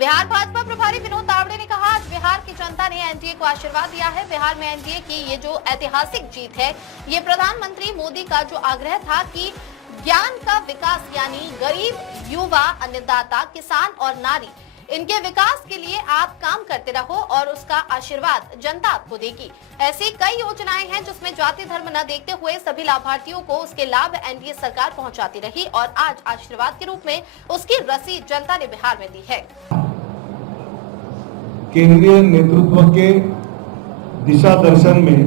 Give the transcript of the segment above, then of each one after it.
बिहार भाजपा प्रभारी विनोद तावड़े ने कहा, आज बिहार की जनता ने एनडीए को आशीर्वाद दिया है। बिहार में एनडीए की ये जो ऐतिहासिक जीत है, ये प्रधानमंत्री मोदी का जो आग्रह था कि ज्ञान का विकास यानी गरीब, युवा, अन्नदाता, किसान और नारी, इनके विकास के लिए आप काम करते रहो और उसका आशीर्वाद जनता आपको देगी। ऐसी कई योजनाएं हैं जिसमें जाति धर्म न देखते हुए सभी लाभार्थियों को उसके लाभ एनडीए सरकार पहुंचाती रही और आज आशीर्वाद के रूप में उसकी रसीद जनता ने बिहार में दी है। केंद्रीय नेतृत्व के दिशा दर्शन में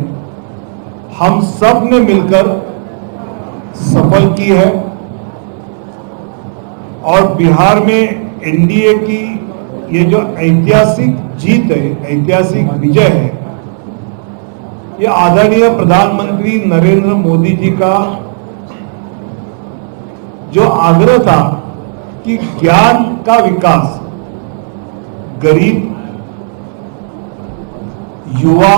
हम सब ने मिलकर सफल की है और बिहार में एनडीए की ये जो ऐतिहासिक जीत है, ऐतिहासिक विजय है, ये आदरणीय प्रधानमंत्री नरेंद्र मोदी जी का जो आग्रह था कि ज्ञान का विकास गरीब, युवा,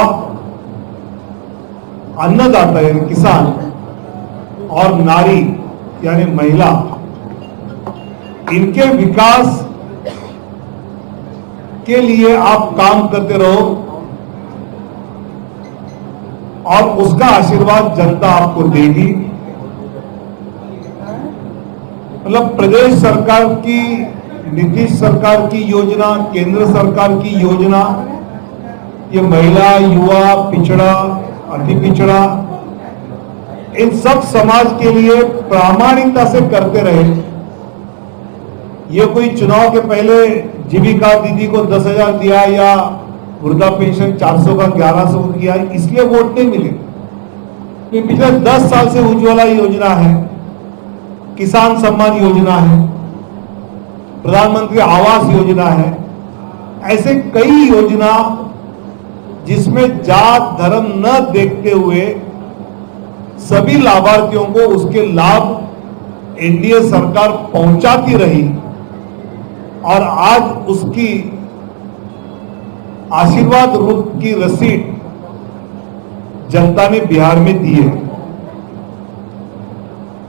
अन्नदाता यानी किसान और नारी यानी महिला, इनके विकास के लिए आप काम करते रहो और उसका आशीर्वाद जनता आपको देगी। मतलब प्रदेश सरकार की, नीतीश सरकार की योजना, केंद्र सरकार की योजना, ये महिला, युवा, पिछड़ा, अति पिछड़ा, इन सब समाज के लिए प्रामाणिकता से करते रहे। ये कोई चुनाव के पहले जीविका दीदी को 10,000 दिया या वृद्धा पेंशन 400 का 1100 किया, इसलिए वोट नहीं मिले। पिछले 10 साल से उज्ज्वला योजना है, किसान सम्मान योजना है, प्रधानमंत्री आवास योजना है, ऐसे कई योजना जिसमें जात धर्म न देखते हुए सभी लाभार्थियों को उसके लाभ एनडीए सरकार पहुंचाती रही और आज उसकी आशीर्वाद रूप की रसीद जनता ने बिहार में दी है।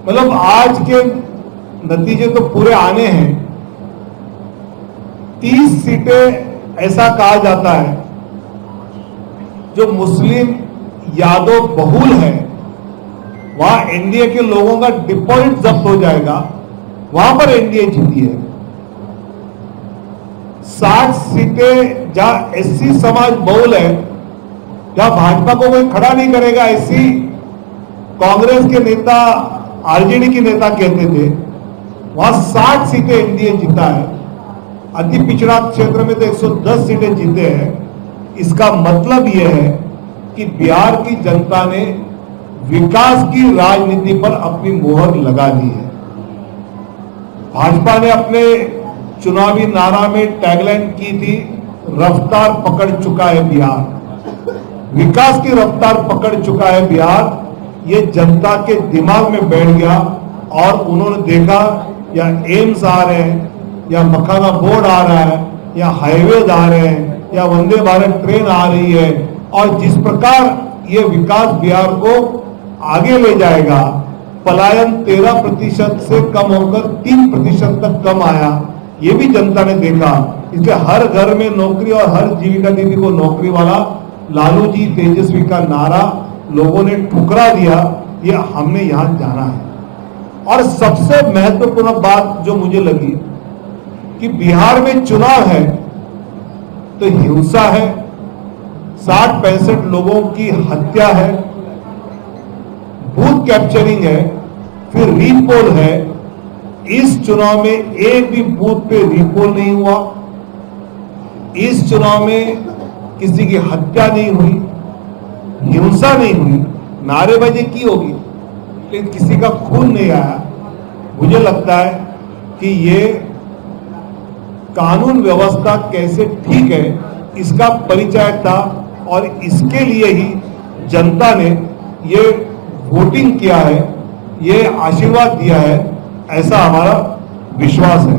मतलब आज के नतीजे तो पूरे आने हैं। 30 सीटें ऐसा कहा जाता है जो मुस्लिम यादव बहुल है, वहां एनडीए के लोगों का डिपॉजिट जब्त हो जाएगा, वहां पर एनडीए जीती है। 60 सीटें जहां एससी समाज बहुल है, जहां भाजपा को कोई खड़ा नहीं करेगा, ऐसी कांग्रेस के नेता, आरजेडी के नेता कहते थे, वहां 60 सीटें एनडीए जीता है। अति पिछड़ा क्षेत्र में तो 110 सीटें जीते हैं। इसका मतलब यह है कि बिहार की जनता ने विकास की राजनीति पर अपनी मोहर लगा दी है। भाजपा ने अपने चुनावी नारा में टैगलाइन की थी, रफ्तार पकड़ चुका है बिहार, विकास की रफ्तार पकड़ चुका है बिहार। ये जनता के दिमाग में बैठ गया और उन्होंने देखा या एम्स आ रहे हैं, या मखाना बोर्ड आ रहा है, या हाईवे आ रहे हैं, या वंदे भारत ट्रेन आ रही है, और जिस प्रकार ये विकास बिहार को आगे ले जाएगा, पलायन 13% से कम होकर 3% तक कम आया, ये भी जनता ने देखा। इसलिए हर घर में नौकरी और हर जीविका दीदी को नौकरी वाला लालू जी तेजस्वी का नारा लोगों ने ठुकरा दिया। ये हमने यहां जाना है। और सबसे महत्वपूर्ण बात जो मुझे लगी कि बिहार में चुनाव है तो हिंसा है, 60-65 लोगों की हत्या है, बूथ कैप्चरिंग है, फिर रीपोल है। इस चुनाव में एक भी बूथ पे रीपोल नहीं हुआ, इस चुनाव में किसी की हत्या नहीं हुई, हिंसा नहीं हुई, नारेबाजी की होगी लेकिन किसी का खून नहीं आया। मुझे लगता है कि ये कानून व्यवस्था कैसे ठीक है, इसका परिचय था और इसके लिए ही जनता ने ये वोटिंग किया है, ये आशीर्वाद दिया है, ऐसा हमारा विश्वास है।